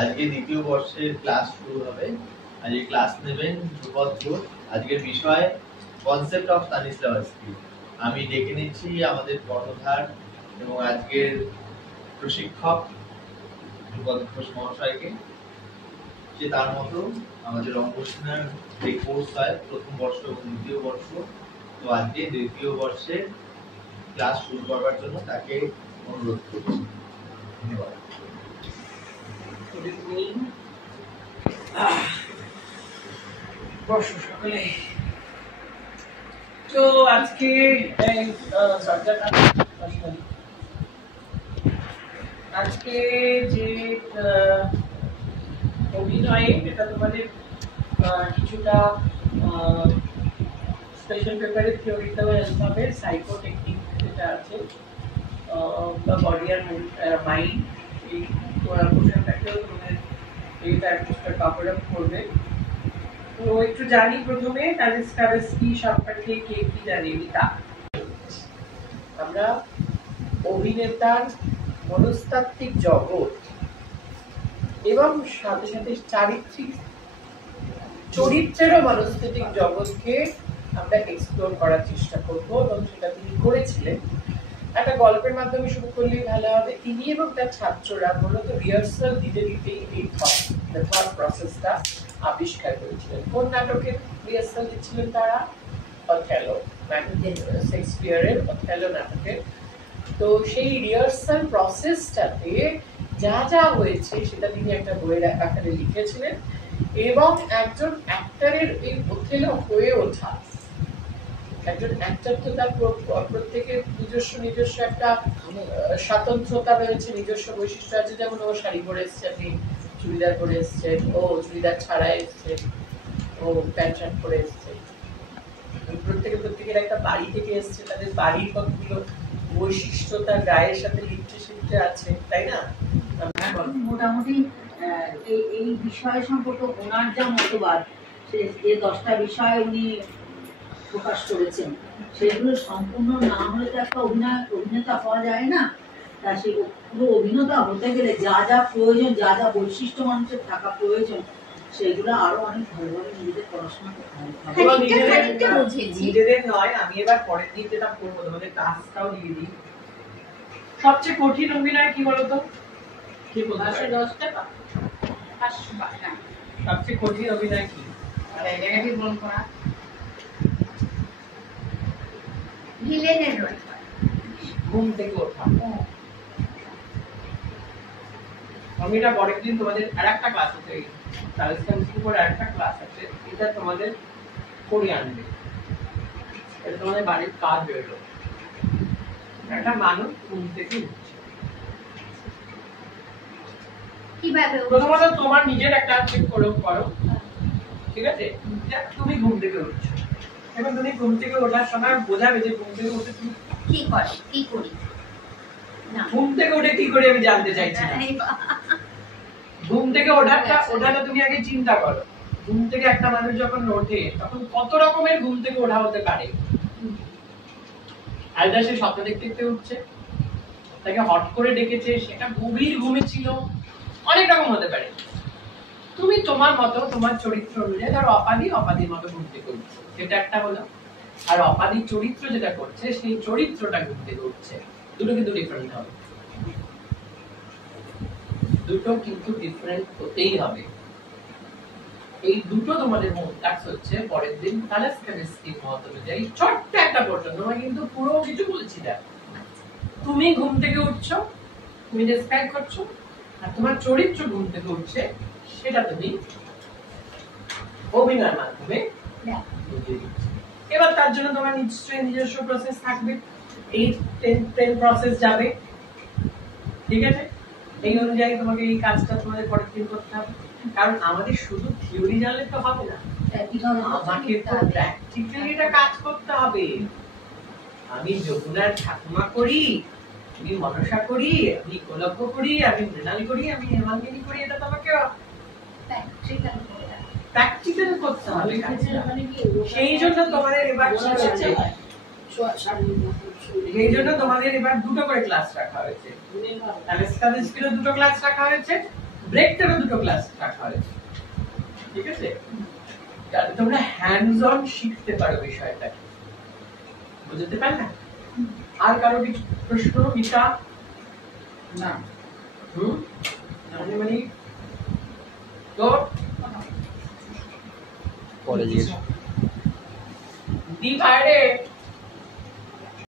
আজকে দ্বিতীয় বর্ষের ক্লাস শুরু হবে। আজকে ক্লাস নেবেন ধ্রুপদ ঘোষ। আজকের বিষয় কনসেপ্ট অফ স্টানিসলাভস্কি। আমি ডেকে নিচ্ছি আমাদের কর্ণধার এবং আজকের প্রশিক্ষক ধ্রুপদ ঘোষ মহাশয়কে। যে তার মতো আমাদের অঙ্গসেনার যে কোর্স হয় প্রথম বর্ষ এবং দ্বিতীয় বর্ষ, তো আজকে দ্বিতীয় বর্ষের ক্লাস শুরু করবার জন্য তাকে অনুরোধ করছি। ধন্যবাদ। বসো সকলে। তো আজকে আজকে যে অভিনয়ে এটা তোমাদের কিছুটা স্পেশাল পেপারের থিওরিটাও হবে, সাইকোটেকনিক যেটা আছে বা বডি আর মাইন্ড, এই পোর্শনটাকেও তোমাদের এই প্র্যাকটিসটা কভার আপ করবে। তো একটু জানি প্রথমে স্টানিসলাভস্কি সম্পর্কে কে কি জানি তা। আমরা অভিনেতার মনস্তাত্ত্বিক জগৎ এবং সাথে সাথে চরিত্রেরও মনস্তাত্ত্বিক জগৎকে আমরা এক্সপ্লোর করার চেষ্টা করব এবং সেটা তিনি করেছিলেন। একটা গল্পের মাধ্যমে শুরু করলেই ভালো হবে। তিনি এবং তার ছাত্ররা মূলত রিহার্সাল দিতে দিতে এই থট প্রসেসটা আবিষ্কার করেছিলেন। কোন নাটকের রিহার্সাল দিচ্ছিলেন তারা? অথেলো, শেক্সপিয়ারের অথেলো নাটকের। তো সেই রিহার্সাল প্রসেসটাতে যা যা হয়েছে সেটা তিনি একটা বইয়ের আকারে লিখেছিলেন এবং একজন অ্যাক্টরের এই অথেলো হয়ে ওঠা, একজন অ্যাক্টর তো তার প্রত্যেকের নিজস্ব একটা স্বাতন্ত্রতা রয়েছে, নিজস্ব বৈশিষ্ট্য আছে। যেমন ও শাড়ি পরে এসছে, আপনি চুড়িদার পরে এসছেন, ও চুড়িদার ছাড়া এসছেন, ও প্যান্ট শার্ট পরে এসছে। প্রত্যেকের একটা বাড়ি থেকে এসছে, তাদের বাড়ির কতগুলো বৈশিষ্ট্য তার গায়ের সাথে লিপ্টে আছে, তাই না? মোটামুটি এই বিষয় সম্পর্কে ওনার যা মতবাদ, যে 10টা বিষয় উনি প্রকাশ করেছেন, সেগুলো সম্পূর্ণ না হলে তো একটা অভিনেতা হওয়া যায় না। তা সেই পুরো অভিনেতা হতে গেলে যা যা প্রয়োজন, যা যা বৈশিষ্ট্য মানুষের থাকা প্রয়োজন, সেগুলো আরো অনেক ভালোভাবে নিজেদের পড়াশোনা করতে হবে। নিজেদের নয়, আমি এবার পরের দিন যেটা করবো তোমাদের টাস্কটাও দিয়ে দিই। সবচেয়ে কঠিন অভিনয় কি বলতো? কি বলতে সবচেয়ে কঠিন অভিনয় কি? ঘুম থেকে ওঠা। আমি এটা পরের দিন তোমাদের আর একটা ক্লাস আছে, আরেকটা ক্লাস আছে, এটা তোমাদের করে আনবে। এটা তোমাদের বাড়ির কাজ হলো। একটা মানুষ ঘুম থেকে উঠছে, প্রথমত তোমার নিজের একটা চেক করো, ঠিক আছে? তুমি ঘুম থেকে উঠছো, এবং তুমি ঘুম থেকে ওঠার সময় বোঝাবে যে ঘুম থেকে উঠে তুমি কি করি। ঘুম থেকে উঠে কি করি আমি জানতে চাইছি না। ঘুম থেকে ওঠাটা তুমি আগে চিন্তা করো। ঘুম থেকে একটা মানুষ যখন ওঠে তখন কত রকমের ঘুম থেকে ওঠা হতে পারে। আলাদা সে স্বপ্ন দেখতে উঠছে, তাকে হট করে ডেকেছে, সেটা গভীর ঘুমে ছিল, অনেক রকম হতে পারে। তুমি তোমার মতো, তোমার চরিত্র অনুযায়ী ধরো অপাদির মতো ঘুম থেকে উঠছে, সেটা একটা হলো। আর অপাদির চরিত্র যেটা করছে, সেই চরিত্রটা ঘুম থেকে উঠছে। দুটো কিন্তু ডিফারেন্ট হবে, দুটো কিন্তু ডিফারেন্ট হতেই হবে। এই দুটো তোমাদের টাস্ক হচ্ছে পরের দিন স্টানিসলাভস্কির মত অনুযায়ী ছোট্ট একটা পোর্শন, তোমার কিন্তু পুরো কিছু বলছি না। তুমি ঘুম থেকে উঠছো, তুমি ডেসক্রাইব করছো, আর তোমার চরিত্র ঘুম থেকে উঠছে, সেটা তুমি অভিনয়ের মাধ্যমে বুঝিয়ে দিচ্ছ। এবার তার জন্য তোমার নিশ্চয়ই নিজস্ব প্রসেস থাকবে, এই 10 প্রসেস যাবে, ঠিক আছে? এই অনুযায়ী তোমাকে এই কাজটা তোমাদের পরের দিন করতে হবে। কারণ আমাদের শুধু থিওরি জানলে তো হবে না, আমাকে তো প্র্যাকটিক্যালি এটা কাজ করতে হবে। আমি যমুনার ঠাকুমা করি, আমি মনসা করি, আমি গোলক্ষ করি, আমি মৃণাল করি, আমি হেমাঙ্গিনী করি, এটা তো আমাকে প্র্যাকটিক্যাল করতে হবে। সেই জন্য তোমাদের এবার দুটো করে ক্লাস রাখা হয়েছে। স্টানিসলাভস্কিরও দুটো ক্লাস রাখা হয়েছে, ব্রেক টাইমে দুটো ক্লাস রাখা হয়েছে, ঠিক আছে, যাতে তোমরা হ্যান্ডস অন শিখতে পারো বিষয়টা। বুঝতে পারলে? আর কারো কিছু প্রশ্ন? নিশা? না মানে তো পরে জিজ্ঞেস দি বাইরে